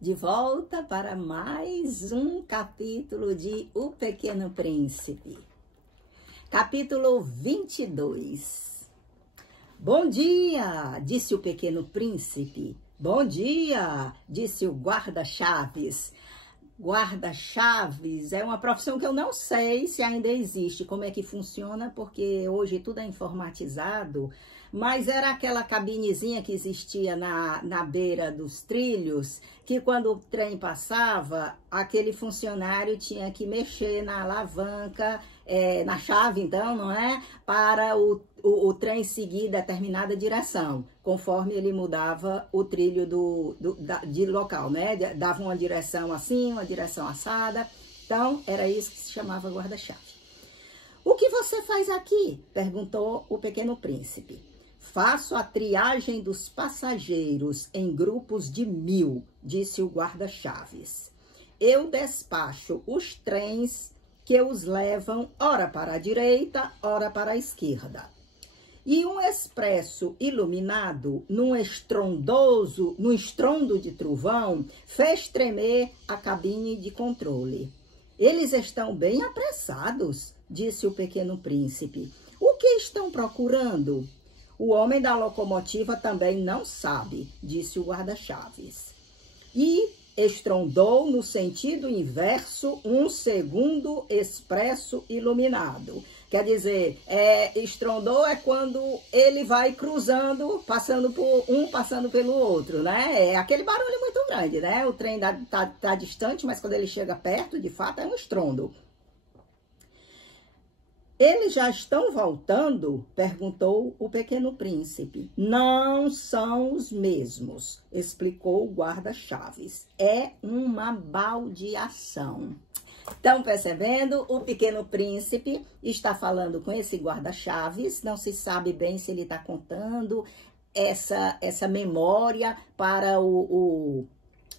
de volta para mais um capítulo de O Pequeno Príncipe. Capítulo 22. Bom dia, disse o pequeno príncipe. Bom dia, disse o guarda-chaves. Guarda-chaves é uma profissão que eu não sei se ainda existe, como é que funciona, porque hoje tudo é informatizado, mas era aquela cabinezinha que existia na beira dos trilhos, que quando o trem passava, aquele funcionário tinha que mexer na alavanca, na chave então, não é? Para o trem seguir determinada direção, conforme ele mudava o trilho de local, né? Dava uma direção assim, uma direção assada. Então, era isso que se chamava guarda-chave. O que você faz aqui? Perguntou o pequeno príncipe. Faço a triagem dos passageiros em grupos de 1000, disse o guarda-chaves. Eu despacho os trens que os levam ora para a direita, ora para a esquerda. E um expresso iluminado, num estrondo de trovão, fez tremer a cabine de controle. Eles estão bem apressados, disse o pequeno príncipe. O que estão procurando? O homem da locomotiva também não sabe, disse o guarda-chaves. E estrondou no sentido inverso um segundo expresso iluminado. Quer dizer, estrondou é quando ele vai cruzando, passando pelo outro, né? É aquele barulho muito grande, né? O trem tá distante, mas quando ele chega perto, de fato, é um estrondo. Eles já estão voltando? Perguntou o pequeno príncipe. Não são os mesmos, explicou o guarda-chaves. É uma baldeação. Estão percebendo? O pequeno príncipe está falando com esse guarda-chaves. Não se sabe bem se ele está contando essa memória para o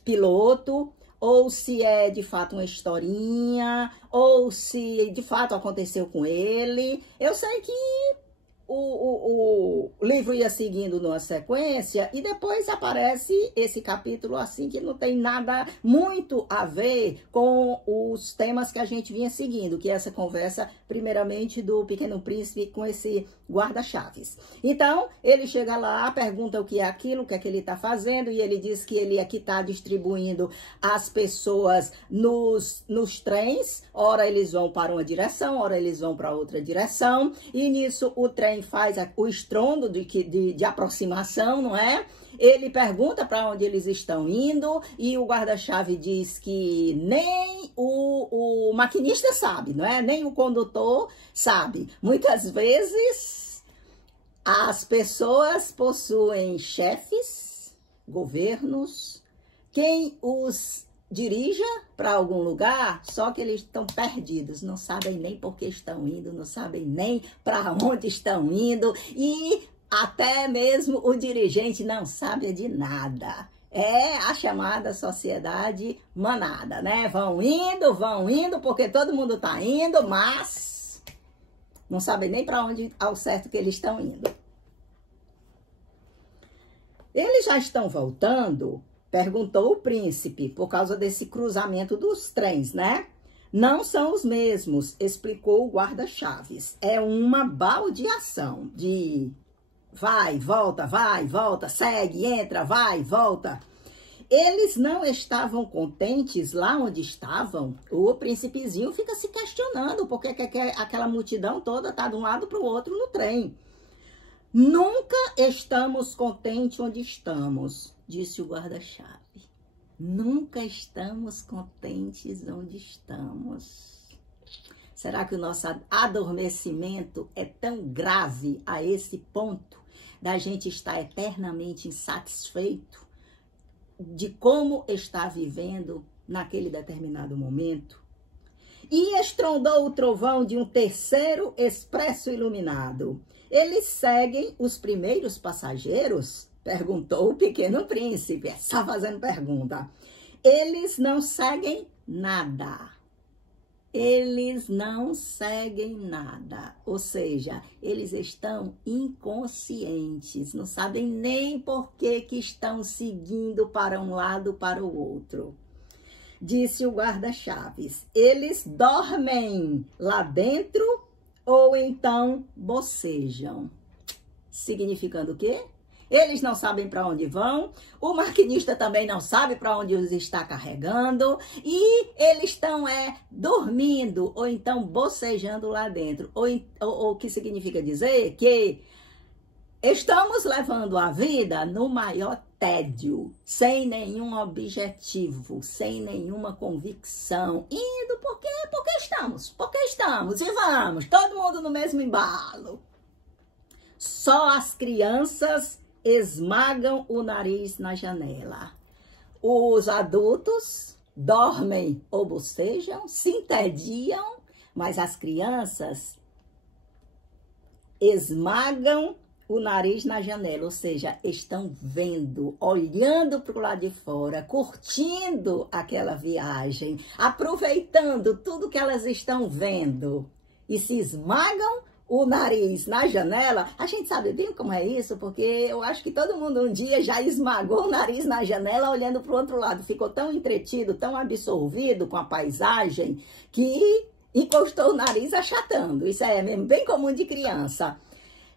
piloto, ou se é de fato uma historinha, ou se de fato aconteceu com ele. Eu sei que o livro ia seguindo numa sequência e depois aparece esse capítulo assim que não tem nada muito a ver com os temas que a gente vinha seguindo, que é essa conversa primeiramente do pequeno príncipe com esse guarda-chaves. Então, ele chega lá, pergunta o que é aquilo, o que é que ele está fazendo, e ele diz que ele aqui está distribuindo as pessoas nos trens, ora eles vão para uma direção, ora eles vão para outra direção, e nisso o trem faz o estrondo de aproximação, não é? Ele pergunta para onde eles estão indo e o guarda-chave diz que nem o maquinista sabe, não é? Nem o condutor sabe. Muitas vezes as pessoas possuem chefes, governos, quem os dirija para algum lugar, só que eles estão perdidos, não sabem nem por que estão indo, não sabem nem para onde estão indo e até mesmo o dirigente não sabe de nada. É a chamada sociedade manada, né? Vão indo, porque todo mundo está indo, mas não sabem nem para onde ao certo que eles estão indo. Eles já estão voltando? Perguntou o príncipe, por causa desse cruzamento dos trens, né? Não são os mesmos, explicou o guarda-chaves. É uma baldeação de vai, volta, segue, entra, vai, volta. Eles não estavam contentes lá onde estavam? O príncipezinho fica se questionando porque aquela multidão toda está de um lado para o outro no trem. Nunca estamos contentes onde estamos, disse o guarda-chave. Nunca estamos contentes onde estamos. Será que o nosso adormecimento é tão grave a esse ponto da gente estar eternamente insatisfeito de como está vivendo naquele determinado momento? E estrondou o trovão de um terceiro expresso iluminado. Eles seguem os primeiros passageiros? Perguntou o pequeno príncipe, só fazendo pergunta. Eles não seguem nada. Eles não seguem nada, ou seja, eles estão inconscientes, não sabem nem por que estão seguindo para um lado para o outro. Disse o guarda-chaves, eles dormem lá dentro ou então bocejam. Significando o quê? Eles não sabem para onde vão, o maquinista também não sabe para onde os está carregando e eles estão dormindo ou então bocejando lá dentro. Ou que significa dizer que estamos levando a vida no maior tédio, sem nenhum objetivo, sem nenhuma convicção, indo porque estamos, e vamos, todo mundo no mesmo embalo. Só as crianças esmagam o nariz na janela. Os adultos dormem ou bocejam, se entediam, mas as crianças esmagam o nariz na janela, ou seja, estão vendo, olhando para o lado de fora, curtindo aquela viagem, aproveitando tudo que elas estão vendo e se esmagam o nariz na janela. A gente sabe bem como é isso, porque eu acho que todo mundo um dia já esmagou o nariz na janela olhando para o outro lado. Ficou tão entretido, tão absorvido com a paisagem, que encostou o nariz achatando. Isso é mesmo bem comum de criança.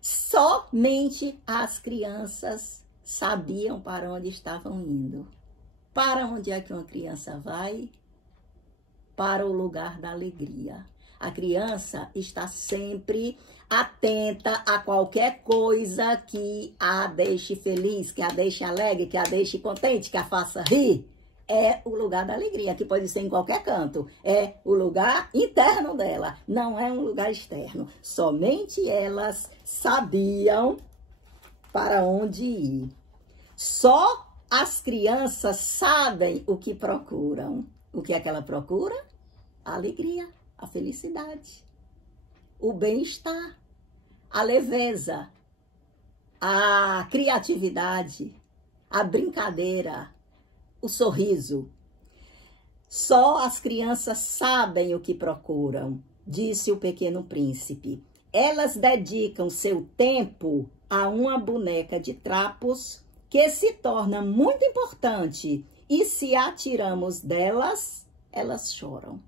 Somente as crianças sabiam para onde estavam indo. Para onde é que uma criança vai? Para o lugar da alegria. A criança está sempre atenta a qualquer coisa que a deixe feliz, que a deixe alegre, que a deixe contente, que a faça rir. É o lugar da alegria, que pode ser em qualquer canto. É o lugar interno dela, não é um lugar externo. Somente elas sabiam para onde ir. Só as crianças sabem o que procuram. O que é que ela procura? A alegria. A felicidade, o bem-estar, a leveza, a criatividade, a brincadeira, o sorriso. Só as crianças sabem o que procuram, disse o Pequeno Príncipe. Elas dedicam seu tempo a uma boneca de trapos que se torna muito importante e se atiramos delas, elas choram.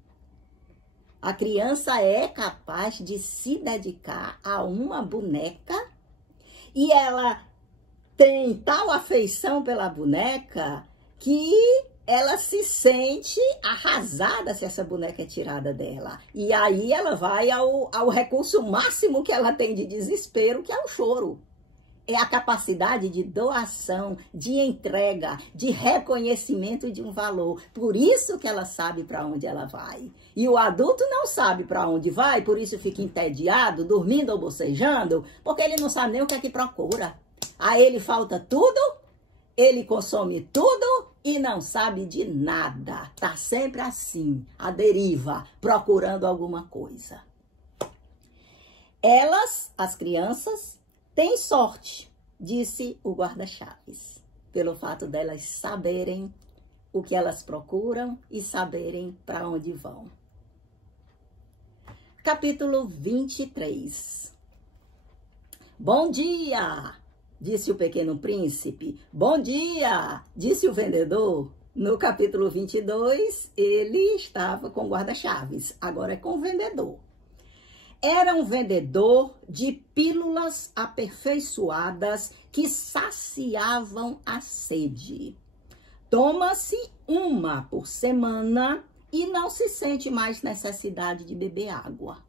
A criança é capaz de se dedicar a uma boneca e ela tem tal afeição pela boneca que ela se sente arrasada se essa boneca é tirada dela. E aí ela vai ao recurso máximo que ela tem de desespero, que é o choro. É a capacidade de doação, de entrega, de reconhecimento de um valor. Por isso que ela sabe para onde ela vai. E o adulto não sabe para onde vai, por isso fica entediado, dormindo ou bocejando, porque ele não sabe nem o que é que procura. A ele falta tudo, ele consome tudo e não sabe de nada. Tá sempre assim, à deriva, procurando alguma coisa. Elas, as crianças, têm sorte, disse o guarda-chaves, pelo fato delas saberem o que elas procuram e saberem para onde vão. Capítulo 23. Bom dia, disse o Pequeno Príncipe. Bom dia, disse o vendedor. No capítulo 22, ele estava com o guarda-chaves, agora é com o vendedor. Era um vendedor de pílulas aperfeiçoadas que saciavam a sede. Toma-se uma por semana e não se sente mais necessidade de beber água.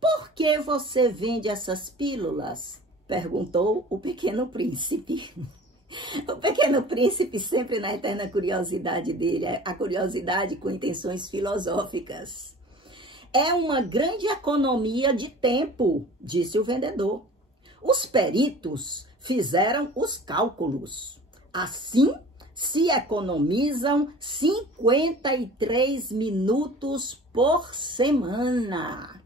Por que você vende essas pílulas? Perguntou o Pequeno Príncipe. O Pequeno Príncipe, sempre na eterna curiosidade dele, a curiosidade com intenções filosóficas. É uma grande economia de tempo, disse o vendedor. Os peritos fizeram os cálculos. Assim, se economizam 53 minutos por semana.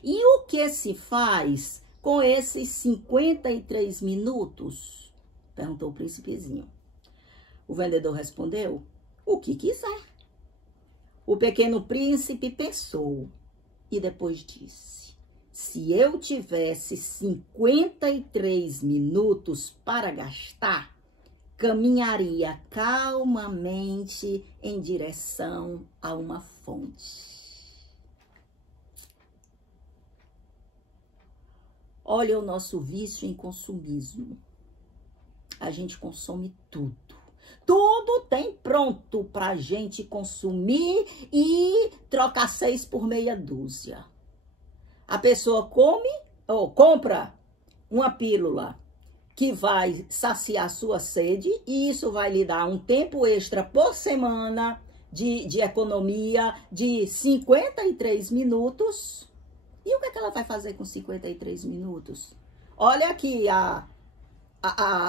E o que se faz com esses 53 minutos? Perguntou o príncipezinho. O vendedor respondeu, o que quiser. O pequeno príncipe pensou e depois disse: se eu tivesse 53 minutos para gastar, caminharia calmamente em direção a uma fonte. Olha o nosso vício em consumismo. A gente consome tudo. Tudo tem pronto para a gente consumir e trocar 6 por meia dúzia. A pessoa come ou compra uma pílula que vai saciar sua sede e isso vai lhe dar um tempo extra por semana de economia de 53 minutos. E o que é que ela vai fazer com 53 minutos? Olha aqui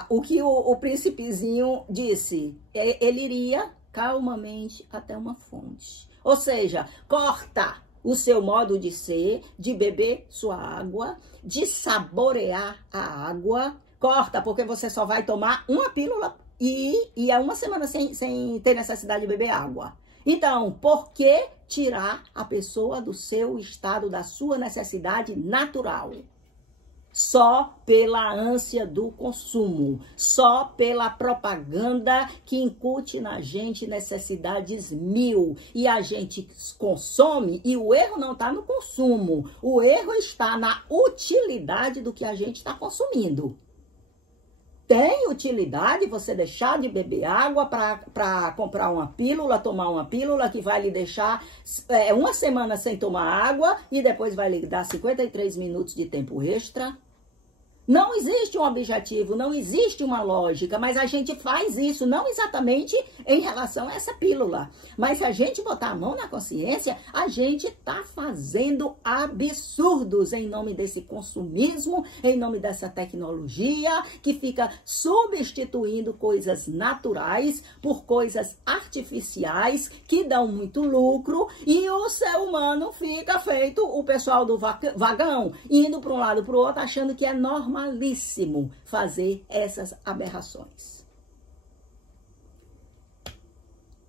o que o príncipezinho disse. Ele iria calmamente até uma fonte. Ou seja, corta o seu modo de ser, de beber sua água, de saborear a água. Corta, porque você só vai tomar uma pílula e é uma semana sem ter necessidade de beber água. Então, por que tirar a pessoa do seu estado, da sua necessidade natural? Só pela ânsia do consumo, só pela propaganda que incute na gente necessidades mil. E a gente consome e o erro não está no consumo, o erro está na utilidade do que a gente está consumindo. Tem utilidade você deixar de beber água para comprar uma pílula, tomar uma pílula que vai lhe deixar uma semana sem tomar água e depois vai lhe dar 53 minutos de tempo extra? Não existe um objetivo, não existe uma lógica, mas a gente faz isso não exatamente em relação a essa pílula. Mas se a gente botar a mão na consciência, a gente está fazendo absurdos em nome desse consumismo, em nome dessa tecnologia que fica substituindo coisas naturais por coisas artificiais que dão muito lucro e o ser humano fica feito o pessoal do vagão, indo para um lado para o outro, achando que é normalíssimo fazer essas aberrações.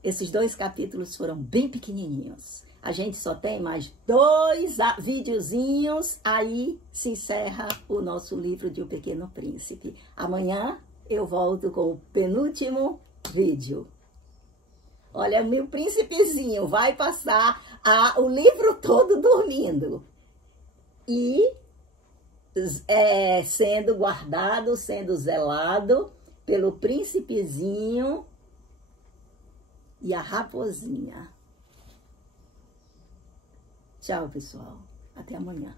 Esses 2 capítulos foram bem pequenininhos. A gente só tem mais 2 videozinhos, aí se encerra o nosso livro de O Pequeno Príncipe. Amanhã eu volto com o penúltimo vídeo. Olha, meu príncipezinho vai passar o livro todo dormindo. E sendo guardado, sendo zelado pelo príncipezinho e a raposinha. Tchau, pessoal. Até amanhã.